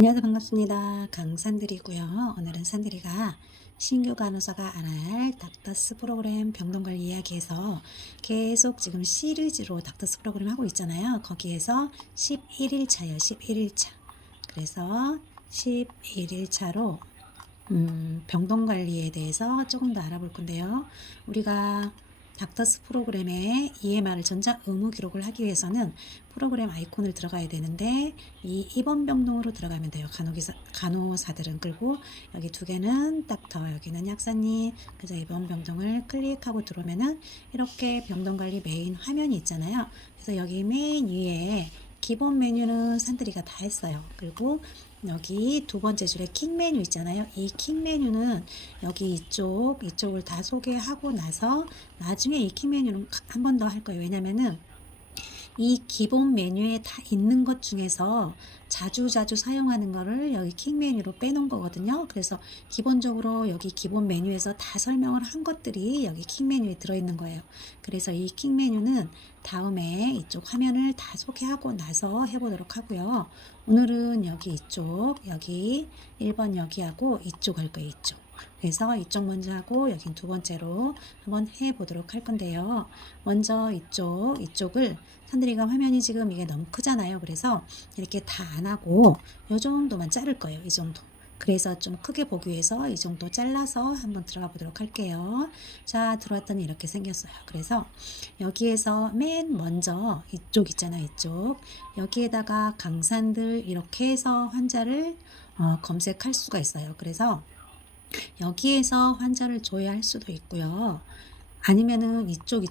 안녕하세요. 반갑습니다. 강산들이고요. 오늘은 산들이가 신규 간호사가 알아야 할 닥터스 프로그램 병동관리 이야기에서 계속 지금 시리즈로 닥터스 프로그램 하고 있잖아요. 거기에서 11일차요. 11일차. 그래서 11일차로 병동관리에 대해서 조금 더 알아볼 건데요. 우리가 닥터스 프로그램에 EMR을 전자 의무 기록을 하기 위해서는 프로그램 아이콘을 들어가야 되는데 이 입원 병동으로 들어가면 돼요. 간호사들은. 그리고 여기 두 개는 닥터, 여기는 약사님. 그래서 입원 병동을 클릭하고 들어오면은 이렇게 병동관리 메인 화면이 있잖아요. 그래서 여기 메인 위에 기본 메뉴는 산들이가 다 했어요. 그리고 여기 두 번째 줄에 킥 메뉴 있잖아요. 이 킥 메뉴는 여기 이쪽을 다 소개하고 나서 나중에 이 킥 메뉴는 한 번 더 할 거예요. 왜냐면은 이 기본 메뉴에 다 있는 것 중에서 자주 사용하는 거를 여기 킥 메뉴로 빼놓은 거거든요. 그래서 기본적으로 여기 기본 메뉴에서 다 설명을 한 것들이 여기 킥 메뉴에 들어있는 거예요. 그래서 이 킥 메뉴는 다음에 이쪽 화면을 다 소개하고 나서 해보도록 하고요. 오늘은 여기 여기 1번 여기하고 이쪽 할 거예요. 이쪽. 그래서 이쪽 먼저 하고 여긴 두 번째로 한번 해보도록 할 건데요. 먼저 이쪽을 산들이가 화면이 지금 이게 너무 크잖아요. 그래서 이렇게 다 안 하고 이 정도만 자를 거예요. 이 정도. 그래서 좀 크게 보기 위해서 이 정도 잘라서 한번 들어가 보도록 할게요. 자, 들어왔더니 이렇게 생겼어요. 그래서 여기에서 맨 먼저 이쪽 있잖아요. 이쪽. 여기에다가 강산들 이렇게 해서 환자를 검색할 수가 있어요. 그래서 여기에서 환자를 조회할 수도 있고요. 아니면은 이쪽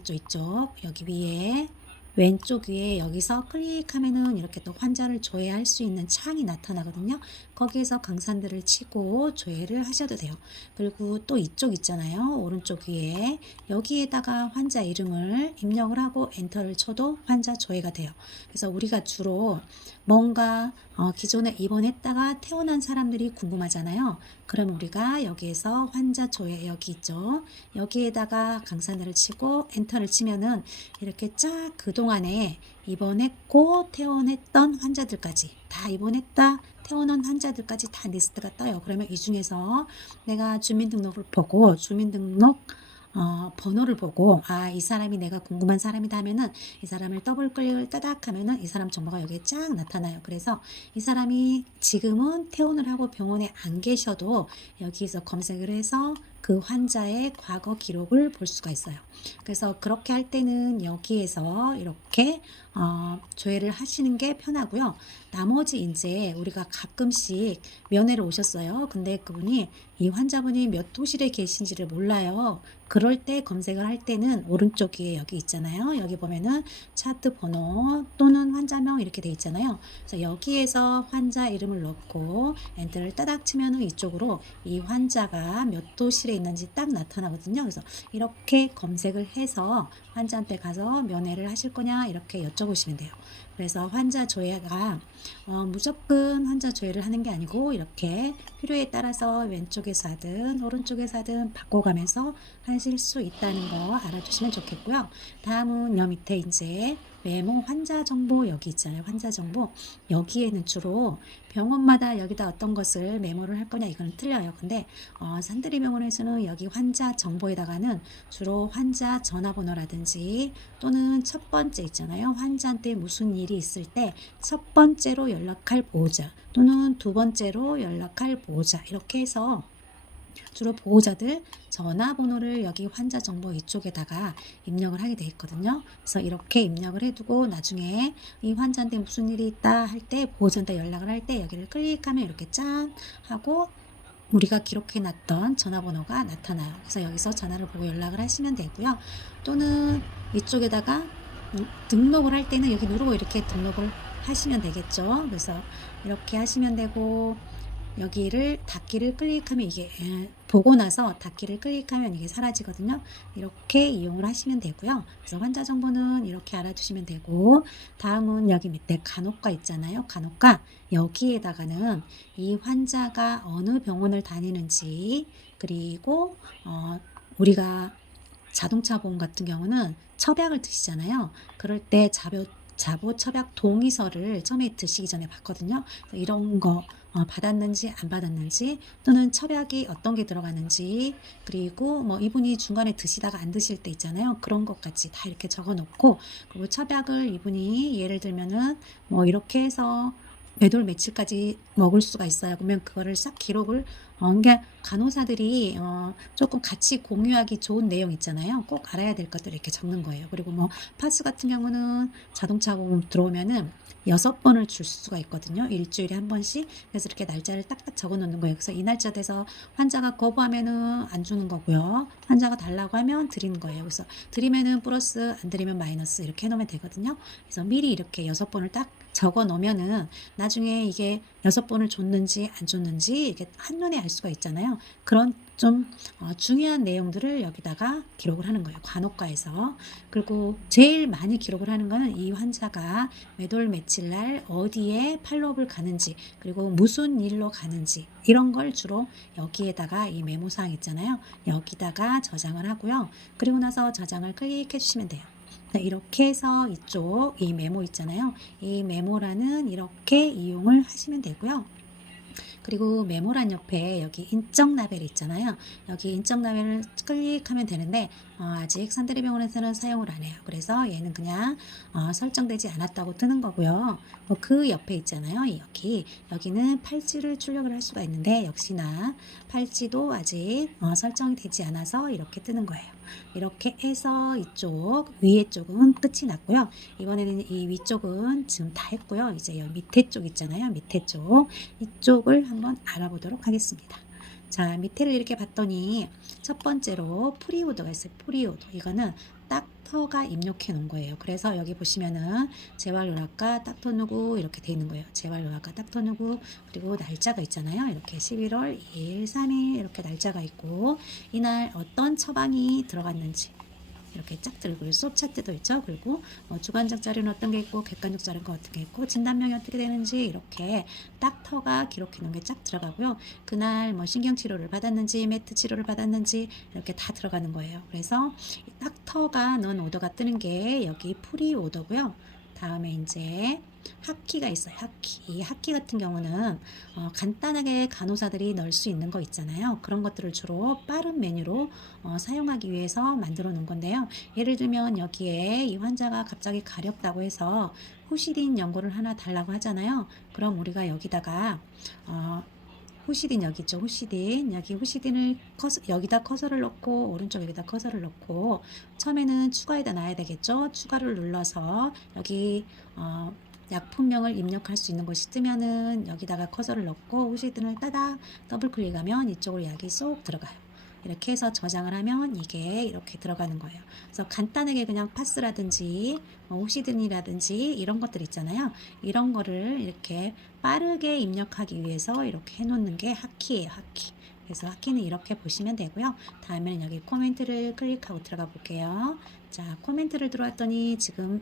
여기 위에 왼쪽 위에 여기서 클릭하면은 이렇게 또 환자를 조회할 수 있는 창이 나타나거든요. 거기에서 강산들을 치고 조회를 하셔도 돼요. 그리고 또 이쪽 있잖아요. 오른쪽 위에 여기에다가 환자 이름을 입력을 하고 엔터를 쳐도 환자 조회가 돼요. 그래서 우리가 주로 뭔가 기존에 입원했다가 퇴원한 사람들이 궁금하잖아요. 그럼 우리가 여기에서 환자 조회 여기 있죠. 여기에다가 강산들을 치고 엔터를 치면은 이렇게 쫙 그동안에 입원했고 퇴원했던 환자들까지 다 입원했다 퇴원한 환자들까지 다 리스트가 떠요. 그러면 이 중에서 내가 주민등록을 보고 주민등록 번호를 보고 이 사람이 내가 궁금한 사람이다 하면은 이 사람을 더블 클릭을 따닥 하면은 이 사람 정보가 여기에 쫙 나타나요. 그래서 이 사람이 지금은 퇴원을 하고 병원에 안 계셔도 여기서 검색을 해서 그 환자의 과거 기록을 볼 수가 있어요. 그래서 그렇게 할 때는 여기에서 이렇게 조회를 하시는 게 편하고요. 나머지 이제 우리가 가끔씩 면회를 오셨어요. 근데 그분이 이 환자분이 몇 호실에 계신지를 몰라요. 그럴 때 검색을 할 때는 오른쪽 위에 여기 있잖아요. 여기 보면은 차트 번호 또는 환자명 이렇게 돼 있잖아요. 그래서 여기에서 환자 이름을 넣고 엔터를 따닥 치면은 이쪽으로 이 환자가 몇 호실에 있는지 딱 나타나거든요. 그래서 이렇게 검색을 해서 환자한테 가서 면회를 하실 거냐 이렇게 여쭤보시면 돼요. 그래서 환자 조회가 무조건 환자 조회를 하는 게 아니고 이렇게 필요에 따라서 왼쪽에서 하든 오른쪽에서 하든 바꿔가면서 하실 수 있다는 거 알아두시면 좋겠고요. 다음은 여 밑에 이제 메모 환자 정보 여기 있잖아요. 환자 정보 여기에는 주로 병원마다 여기다 어떤 것을 메모를 할 거냐 이거는 틀려요. 근데 산들이 병원에서는 여기 환자 정보에다가는 주로 환자 전화번호라든지 또는 첫 번째 있잖아요. 환자한테 무슨 일이 있을 때 첫 번째로 연락할 보호자 또는 두 번째로 연락할 보호자 이렇게 해서 주로 보호자들 전화번호를 여기 환자 정보 이쪽에다가 입력을 하게 돼 있거든요. 그래서 이렇게 입력을 해두고 나중에 이 환자한테 무슨 일이 있다 할 때 보호자한테 연락을 할 때 여기를 클릭하면 이렇게 짠 하고 우리가 기록해놨던 전화번호가 나타나요. 그래서 여기서 전화를 보고 연락을 하시면 되고요. 또는 이쪽에다가 등록을 할 때는 여기 누르고 이렇게 등록을 하시면 되겠죠. 그래서 이렇게 하시면 되고 여기를 닫기를 클릭하면 이게 보고 나서 닫기를 클릭하면 이게 사라지거든요. 이렇게 이용을 하시면 되고요. 그래서 환자 정보는 이렇게 알아두시면 되고 다음은 여기 밑에 간호과 있잖아요. 간호과 여기에다가는 이 환자가 어느 병원을 다니는지 그리고 우리가 자동차 보험 같은 경우는 첩약을 드시잖아요. 그럴 때 자보 처약 동의서를 처음에 드시기 전에 받거든요. 이런 거 받았는지 안 받았는지, 또는 처약이 어떤 게 들어가는지, 그리고 뭐 이분이 중간에 드시다가 안 드실 때 있잖아요. 그런 것까지 다 이렇게 적어 놓고, 그리고 처약을 이분이 예를 들면은 뭐 이렇게 해서 매돌 며칠까지 먹을 수가 있어요. 그러면 그거를 싹 기록을, 그러니까 간호사들이 조금 같이 공유하기 좋은 내용 있잖아요. 꼭 알아야 될 것들 이렇게 적는 거예요. 그리고 뭐 파스 같은 경우는 자동차 보험 들어오면은 6번을 줄 수가 있거든요. 일주일에 한 번씩. 그래서 이렇게 날짜를 딱딱 적어 놓는 거예요. 그래서 이 날짜 돼서 환자가 거부하면은 안 주는 거고요. 환자가 달라고 하면 드리는 거예요. 그래서 드리면은 플러스, 안 드리면 마이너스, 이렇게 해놓으면 되거든요. 그래서 미리 이렇게 6번을 딱 적어 놓으면은 나중에 이게 6번을 줬는지 안 줬는지 이게 한눈에 알 수가 있잖아요. 그런 좀 중요한 내용들을 여기다가 기록을 하는 거예요. 간호과에서. 그리고 제일 많이 기록을 하는 거는 이 환자가 매돌 며칠 날 어디에 팔로업을 가는지, 그리고 무슨 일로 가는지, 이런 걸 주로 여기에다가 이 메모사항 있잖아요. 여기다가 저장을 하고요. 그리고 나서 저장을 클릭해 주시면 돼요. 이렇게 해서 이쪽 이 메모 있잖아요. 이 메모란은 이렇게 이용을 하시면 되고요. 그리고 메모란 옆에 여기 인적 라벨이 있잖아요. 여기 인적 라벨을 클릭하면 되는데 아직 산드리병원에서는 사용을 안 해요. 그래서 얘는 그냥 설정되지 않았다고 뜨는 거고요. 그 옆에 있잖아요. 여기는 팔찌를 출력을 할 수가 있는데, 역시나 팔찌도 아직 설정이 되지 않아서 이렇게 뜨는 거예요. 이렇게 해서 이쪽 위에 쪽은 끝이 났고요. 이번에는 이 위쪽은 지금 다 했고요. 이제 여기 밑에 쪽 있잖아요. 밑에 쪽, 이쪽을 한번 알아보도록 하겠습니다. 자, 밑에를 이렇게 봤더니 첫 번째로 프리오더가 있어요. 프리오더. 이거는 닥터가 입력해 놓은 거예요. 그래서 여기 보시면은 재활의학과 닥터 누구 이렇게 돼 있는 거예요. 재활의학과 닥터 누구, 그리고 날짜가 있잖아요. 이렇게 11월 2일, 3일 이렇게 날짜가 있고, 이날 어떤 처방이 들어갔는지 이렇게 쫙 들고, 수업 차트도 있죠. 그리고 주관적 자료는 어떤 게 있고, 객관적 자료가 어떤 게 있고, 진단명이 어떻게 되는지 이렇게 닥터가 기록해 놓은 게 쫙 들어가고요. 그날 뭐 신경 치료를 받았는지, 매트 치료를 받았는지 이렇게 다 들어가는 거예요. 그래서 닥터가 넣은 오더가 뜨는 게 여기 프리 오더고요. 다음에 이제 하키가 있어요. 이 하키 같은 경우는 간단하게 간호사들이 넣을 수 있는 거 있잖아요. 그런 것들을 주로 빠른 메뉴로 사용하기 위해서 만들어 놓은 건데요. 예를 들면 여기에 이 환자가 갑자기 가렵다고 해서 후시딘 연고를 하나 달라고 하잖아요. 그럼 우리가 여기다가 후시딘 여기 있죠. 후시딘. 여기 후시딘을 여기다 커서를 넣고, 오른쪽 여기다 커서를 넣고, 처음에는 추가에다 놔야 되겠죠. 추가를 눌러서 여기 약품명을 입력할 수 있는 곳이 뜨면은 여기다가 커서를 넣고 후시딘을 따닥 더블 클릭하면 이쪽으로 약이 쏙 들어가요. 이렇게 해서 저장을 하면 이게 이렇게 들어가는 거예요. 그래서 간단하게 그냥 파스라든지 후시딘이라든지 이런 것들 있잖아요. 이런 거를 이렇게 빠르게 입력하기 위해서 이렇게 해놓는 게 하키예요. 하키. 그래서 하키는 이렇게 보시면 되고요. 다음에는 여기 코멘트를 클릭하고 들어가 볼게요. 자, 코멘트를 들어왔더니 지금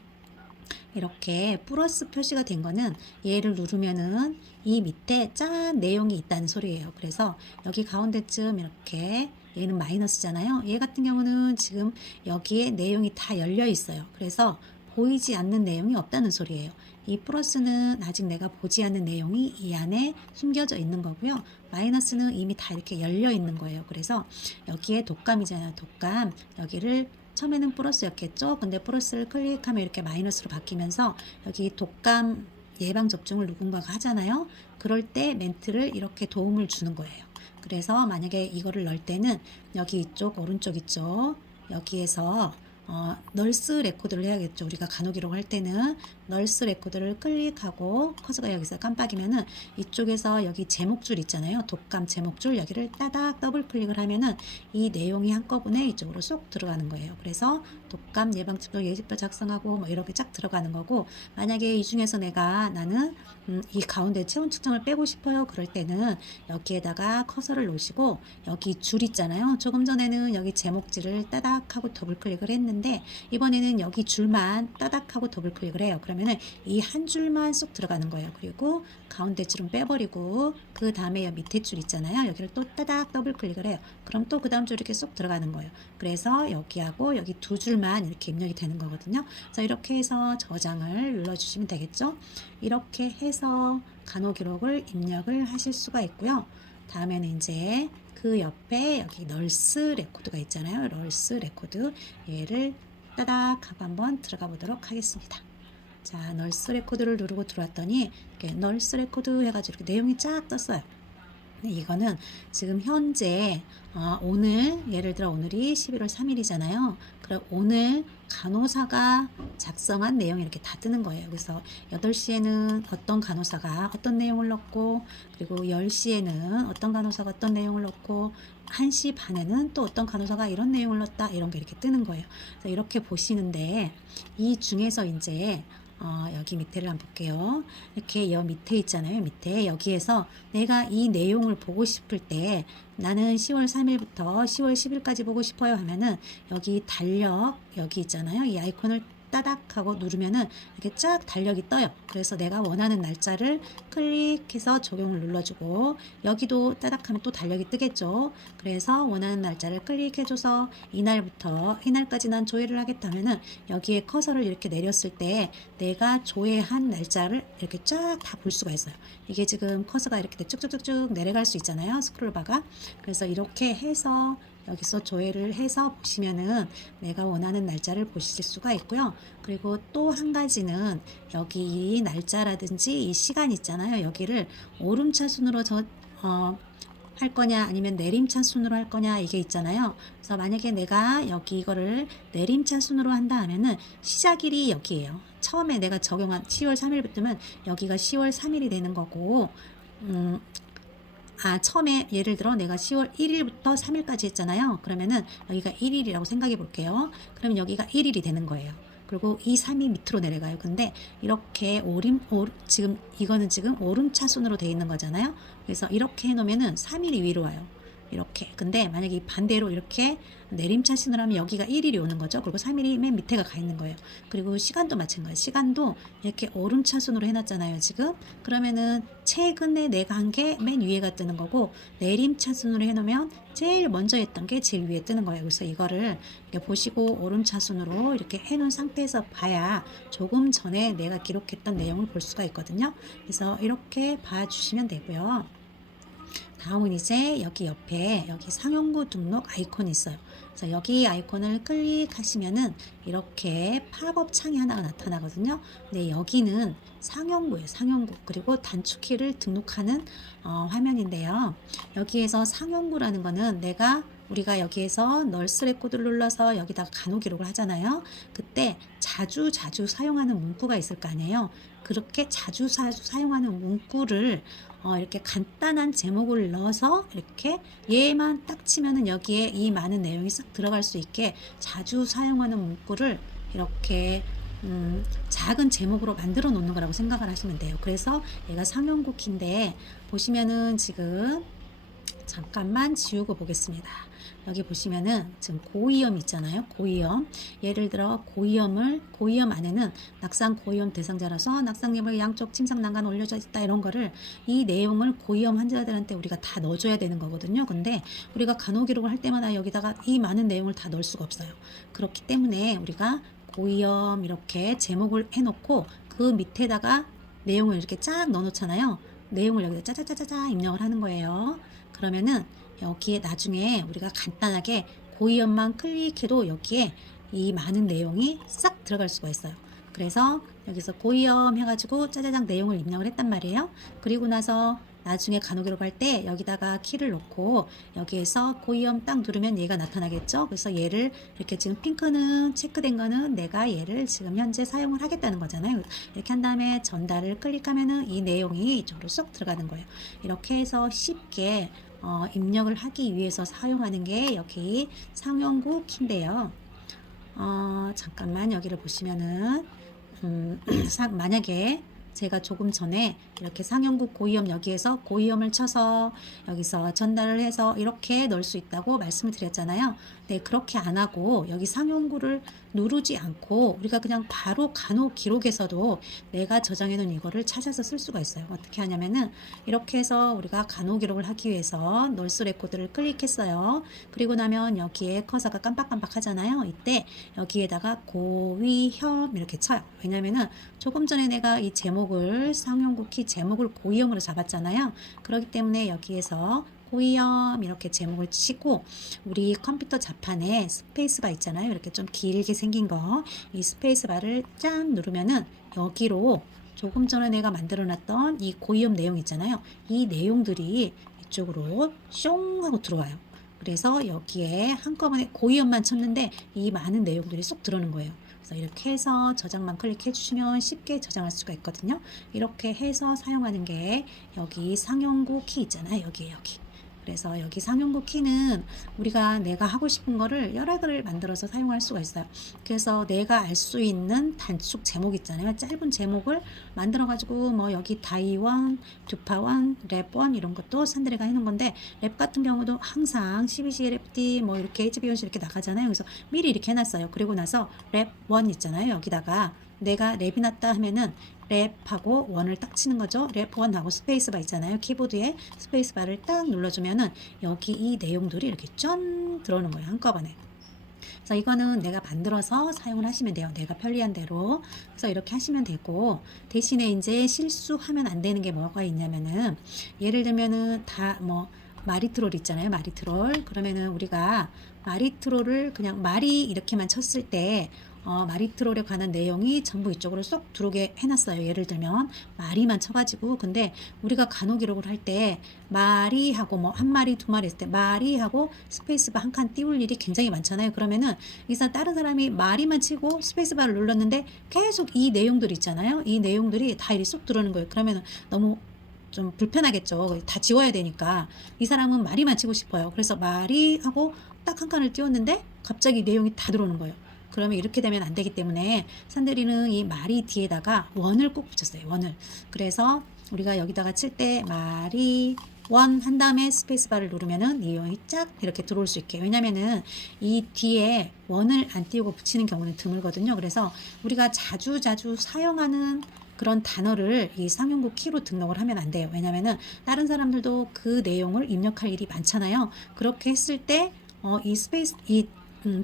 이렇게 플러스 표시가 된 거는, 얘를 누르면은 이 밑에 짠 내용이 있다는 소리예요. 그래서 여기 가운데쯤 이렇게, 얘는 마이너스잖아요. 얘 같은 경우는 지금 여기에 내용이 다 열려 있어요. 그래서 보이지 않는 내용이 없다는 소리예요. 이 플러스는 아직 내가 보지 않는 내용이 이 안에 숨겨져 있는 거고요. 마이너스는 이미 다 이렇게 열려 있는 거예요. 그래서 여기에 독감이잖아요. 독감. 여기를 처음에는 플러스였겠죠. 근데 플러스를 클릭하면 이렇게 마이너스로 바뀌면서 여기 독감 예방접종을 누군가가 하잖아요. 그럴 때 멘트를 이렇게 도움을 주는 거예요. 그래서 만약에 이거를 넣을 때는 여기 이쪽 오른쪽 있죠. 여기에서 널스 레코드를 해야겠죠. 우리가 간호 기록할 때는 널스 레코드를 클릭하고 커서가 여기서 깜빡이면은 이쪽에서 여기 제목줄 있잖아요. 독감 제목줄, 여기를 따닥 더블 클릭을 하면은 이 내용이 한꺼번에 이쪽으로 쏙 들어가는 거예요. 그래서 독감 예방접종 예지표 작성하고 뭐 이렇게 쫙 들어가는 거고, 만약에 이 중에서 나는 이 가운데 체온 측정을 빼고 싶어요. 그럴 때는 여기에다가 커서를 놓으시고, 여기 줄 있잖아요. 조금 전에는 여기 제목줄을 따닥 하고 더블 클릭을 했는데, 이번에는 여기 줄만 따닥 하고 더블 클릭을 해요. 그러면 그러면은 이 한 줄만 쏙 들어가는 거예요. 그리고 가운데 줄은 빼버리고 그 다음에 밑에 줄 있잖아요. 여기를 또 따닥 더블 클릭을 해요. 그럼 또 그 다음 줄 이렇게 쏙 들어가는 거예요. 그래서 여기하고 여기 두 줄만 이렇게 입력이 되는 거거든요. 그래서 이렇게 해서 저장을 눌러주시면 되겠죠. 이렇게 해서 간호 기록을 입력을 하실 수가 있고요. 다음에는 이제 그 옆에 여기 널스 레코드가 있잖아요. 널스 레코드 얘를 따닥 하고 한번 들어가 보도록 하겠습니다. 자, 널스 레코드를 누르고 들어왔더니 이렇게 널스 레코드 해가지고 이렇게 내용이 쫙 떴어요. 이거는 지금 현재 오늘 예를 들어 오늘이 11월 3일이잖아요. 그럼 오늘 간호사가 작성한 내용이 이렇게 다 뜨는 거예요. 그래서 8시에는 어떤 간호사가 어떤 내용을 넣고 그리고 10시에는 어떤 간호사가 어떤 내용을 넣고 1시 반에는 또 어떤 간호사가 이런 내용을 넣었다 이런 게 이렇게 뜨는 거예요. 그래서 이렇게 보시는데 이 중에서 이제 여기 밑에를 한번 볼게요. 이렇게 여 밑에 있잖아요. 밑에 여기에서 내가 이 내용을 보고 싶을 때 나는 10월 3일부터 10월 10일까지 보고 싶어요 하면은 여기 달력 여기 있잖아요. 이 아이콘을 따닥 하고 누르면은 이렇게 쫙 달력이 떠요. 그래서 내가 원하는 날짜를 클릭해서 적용을 눌러주고 여기도 따닥 하면 또 달력이 뜨겠죠. 그래서 원하는 날짜를 클릭해줘서 이날부터 이날까지 난 조회를 하겠다면은 여기에 커서를 이렇게 내렸을 때 내가 조회한 날짜를 이렇게 쫙 다 볼 수가 있어요. 이게 지금 커서가 이렇게 쭉쭉쭉쭉 내려갈 수 있잖아요. 스크롤바가. 그래서 이렇게 해서 여기서 조회를 해서 보시면은 내가 원하는 날짜를 보실 수가 있고요. 그리고 또 한 가지는 여기 이 날짜라든지 이 시간 있잖아요. 여기를 오름차순으로 할 거냐 아니면 내림차순으로 할 거냐 이게 있잖아요. 그래서 만약에 내가 여기 이거를 내림차순으로 한다 하면은 시작일이 여기예요. 처음에 내가 적용한 10월 3일부터면 여기가 10월 3일이 되는 거고 처음에 예를 들어 내가 10월 1일부터 3일까지 했잖아요. 그러면은 여기가 1일이라고 생각해 볼게요. 그러면 여기가 1일이 되는 거예요. 그리고 이 3이 밑으로 내려가요. 근데 이렇게 지금 이거는 지금 오름차순으로 되어 있는 거잖아요. 그래서 이렇게 해놓으면은 3일이 위로 와요. 이렇게. 근데 만약에 반대로 이렇게 내림차순으로 하면 여기가 1일이 오는 거죠. 그리고 3일이 맨 밑에가 가 있는 거예요. 그리고 시간도 마찬가지예요. 시간도 이렇게 오름차순으로 해놨잖아요. 지금. 그러면은 최근에 내가 한 게 맨 위에가 뜨는 거고 내림차순으로 해놓으면 제일 먼저 했던 게 제일 위에 뜨는 거예요. 그래서 이거를 이렇게 보시고 오름차순으로 이렇게 해놓은 상태에서 봐야 조금 전에 내가 기록했던 내용을 볼 수가 있거든요. 그래서 이렇게 봐주시면 되고요. 다음은 이제 여기 옆에 여기 상용구 등록 아이콘이 있어요. 그래서 여기 아이콘을 클릭하시면은 이렇게 팝업 창이 하나가 나타나거든요. 근데 여기는 상용구예요. 상용구. 그리고 단축키를 등록하는 화면인데요. 여기에서 상용구라는 거는 우리가 여기에서 널스 레코드를 눌러서 여기다가 간호 기록을 하잖아요. 그때 자주 사용하는 문구가 있을 거 아니에요. 그렇게 자주 사용하는 문구를 이렇게 간단한 제목을 넣어서 이렇게 얘만 딱 치면은 여기에 이 많은 내용이 싹 들어갈 수 있게 자주 사용하는 문구를 이렇게 작은 제목으로 만들어 놓는 거라고 생각을 하시면 돼요. 그래서 얘가 상용구 키인데 보시면은 지금 잠깐만 지우고 보겠습니다. 여기 보시면은 지금 고위험 있잖아요. 고위험. 예를 들어 고위험 안에는 낙상 고위험 대상자라서 낙상염의 양쪽 침상 난간 올려져 있다 이런 거를 이 내용을 고위험 환자들한테 우리가 다 넣어줘야 되는 거거든요. 근데 우리가 간호 기록을 할 때마다 여기다가 이 많은 내용을 다 넣을 수가 없어요. 그렇기 때문에 우리가 고위험 이렇게 제목을 해놓고 그 밑에다가 내용을 이렇게 쫙 넣어놓잖아요. 내용을 여기다 짜자자자자 입력을 하는 거예요. 그러면은 여기에 나중에 우리가 간단하게 고위험만 클릭해도 여기에 이 많은 내용이 싹 들어갈 수가 있어요. 그래서 여기서 고위험 해가지고 짜자장 내용을 입력을 했단 말이에요. 그리고 나서 나중에 간호기록 할 때 여기다가 키를 놓고 여기에서 고위험 딱 누르면 얘가 나타나겠죠. 그래서 얘를 이렇게 지금 핑크는 체크된 거는 내가 얘를 지금 현재 사용을 하겠다는 거잖아요. 이렇게 한 다음에 전달을 클릭하면은 이 내용이 이쪽으로 쏙 들어가는 거예요. 이렇게 해서 쉽게 입력을 하기 위해서 사용하는 게 여기 상용구 키인데요. 잠깐만 여기를 보시면은 만약에 제가 조금 전에 이렇게 상용구 고위험 여기에서 고위험을 쳐서 여기서 전달을 해서 이렇게 넣을 수 있다고 말씀을 드렸잖아요. 네, 그렇게 안 하고 여기 상용구를 누르지 않고 우리가 그냥 바로 간호 기록에서도 내가 저장해 놓은 이거를 찾아서 쓸 수가 있어요. 어떻게 하냐면은 이렇게 해서 우리가 간호 기록을 하기 위해서 널스 레코드를 클릭했어요. 그리고 나면 여기에 커서가 깜빡깜빡 하잖아요. 이때 여기에다가 고위험 이렇게 쳐요. 왜냐면은 조금 전에 내가 이 제목을 상용구 키 제목을 고위험으로 잡았잖아요. 그렇기 때문에 여기에서 고위험 이렇게 제목을 치고 우리 컴퓨터 자판에 스페이스바 있잖아요. 이렇게 좀 길게 생긴 거. 이 스페이스바를 짠 누르면은 여기로 조금 전에 내가 만들어 놨던 이 고위험 내용 있잖아요. 이 내용들이 이쪽으로 숑 하고 들어와요. 그래서 여기에 한꺼번에 고위험만 쳤는데 이 많은 내용들이 쏙 들어오는 거예요. 그래서 이렇게 해서 저장만 클릭해 주시면 쉽게 저장할 수가 있거든요. 이렇게 해서 사용하는 게 여기 상용구 키 있잖아요. 여기. 그래서 여기 상용구 키는 우리가 내가 하고 싶은 거를 여러 개를 만들어서 사용할 수가 있어요. 그래서 내가 알 수 있는 단축 제목 있잖아요. 짧은 제목을 만들어 가지고 뭐 여기 다이원, 두파원, 랩원 이런 것도 산들이가 해놓은 건데 랩 같은 경우도 항상 CBC-LFD 뭐 이렇게 HBOC 이렇게 나가잖아요. 그래서 미리 이렇게 해놨어요. 그리고 나서 랩원 있잖아요. 여기다가 내가 랩이 났다 하면은 랩하고 원을 딱 치는 거죠. 랩 원하고 스페이스바 있잖아요. 키보드에 스페이스바를 딱 눌러주면은 여기 이 내용들이 이렇게 짠 들어오는 거예요. 한꺼번에. 그래서 이거는 내가 만들어서 사용을 하시면 돼요. 내가 편리한 대로. 그래서 이렇게 하시면 되고 대신에 이제 실수하면 안 되는 게 뭐가 있냐면은 예를 들면은 다 뭐 마리트롤 있잖아요. 마리트롤. 그러면은 우리가 마리트롤을 그냥 마리 이렇게만 쳤을 때 마리트롤에 관한 내용이 전부 이쪽으로 쏙 들어오게 해놨어요. 예를 들면 마리만 쳐가지고 근데 우리가 간호 기록을 할 때 마리하고 뭐 한 마리 두 마리 했을 때 마리하고 스페이스바 한 칸 띄울 일이 굉장히 많잖아요. 그러면은 이상 다른 사람이 마리만 치고 스페이스바를 눌렀는데 계속 이 내용들 있잖아요. 이 내용들이 다 이리 쏙 들어오는 거예요. 그러면은 너무 좀 불편하겠죠. 다 지워야 되니까. 이 사람은 마리만 치고 싶어요. 그래서 마리하고 딱 한 칸을 띄웠는데 갑자기 내용이 다 들어오는 거예요. 그러면 이렇게 되면 안 되기 때문에 산들이는 이 마리 뒤에다가 원을 꼭 붙였어요. 원을. 그래서 우리가 여기다가 칠 때 마리 원 한 다음에 스페이스바를 누르면은 내용이 쫙 이렇게 들어올 수 있게. 왜냐면은 이 뒤에 원을 안 띄우고 붙이는 경우는 드물거든요. 그래서 우리가 자주 사용하는 그런 단어를 이 상용구 키로 등록을 하면 안 돼요. 왜냐면은 다른 사람들도 그 내용을 입력할 일이 많잖아요. 그렇게 했을 때 이 스페이스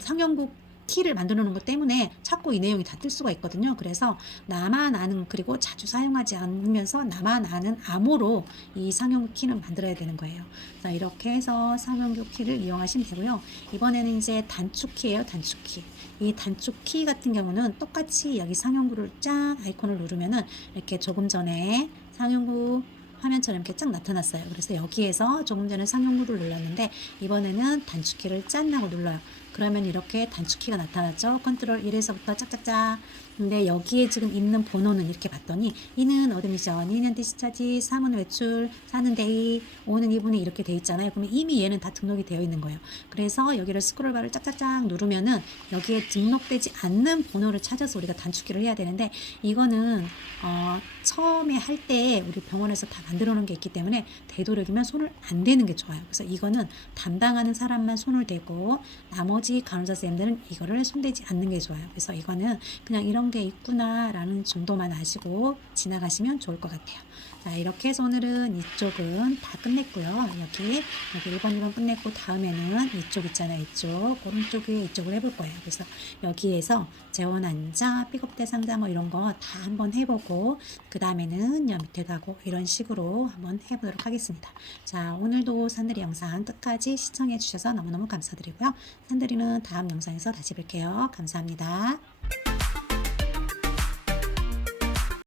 상용구 키를 만들어 놓은 것 때문에 자꾸 이 내용이 다 뜰 수가 있거든요. 그래서 나만 아는 그리고 자주 사용하지 않으면서 나만 아는 암호로 이 상용구 키는 만들어야 되는 거예요. 자, 이렇게 해서 상용구 키를 이용하시면 되고요. 이번에는 이제 단축 키예요. 단축 키. 이 단축 키 같은 경우는 똑같이 여기 상용구를 짠 아이콘을 누르면은 이렇게 조금 전에 상용구 화면처럼 이렇게 쫙 나타났어요. 그래서 여기에서 조금 전에 상용구를 눌렀는데 이번에는 단축키를 짠 하고 눌러요. 그러면 이렇게 단축키가 나타났죠. 컨트롤 1에서부터 짝짝짝. 근데 여기에 지금 있는 번호는 이렇게 봤더니 2는 어드미션, 2는 디스차지, 3은 외출, 4는 데이, 5는 2분의 이렇게 돼 있잖아요. 그러면 이미 얘는 다 등록이 되어 있는 거예요. 그래서 여기를 스크롤바를 짝짝짝 누르면은 여기에 등록되지 않는 번호를 찾아서 우리가 단축키를 해야 되는데 이거는 처음에 할 때 우리 병원에서 다 만들어 놓은 게 있기 때문에 되도록이면 손을 안 대는 게 좋아요. 그래서 이거는 담당하는 사람만 손을 대고 나머지 간호사 쌤들은 이거를 손대지 않는 게 좋아요. 그래서 이거는 그냥 이런 게 있구나 라는 정도만 아시고 지나가시면 좋을 것 같아요. 자, 이렇게 해서 오늘은 이쪽은 다 끝냈고요. 여기 1번, 2번 끝냈고 다음에는 이쪽 있잖아요. 이쪽, 오른쪽에 이쪽을 해볼 거예요. 그래서 여기에서 재원 환자, 픽업 대상자 뭐 이런 거 다 한번 해보고 그 다음에는 밑에 가고 이런 식으로 한번 해보도록 하겠습니다. 자, 오늘도 산들이 영상 끝까지 시청해 주셔서 너무너무 감사드리고요. 산들이는 다음 영상에서 다시 뵐게요. 감사합니다.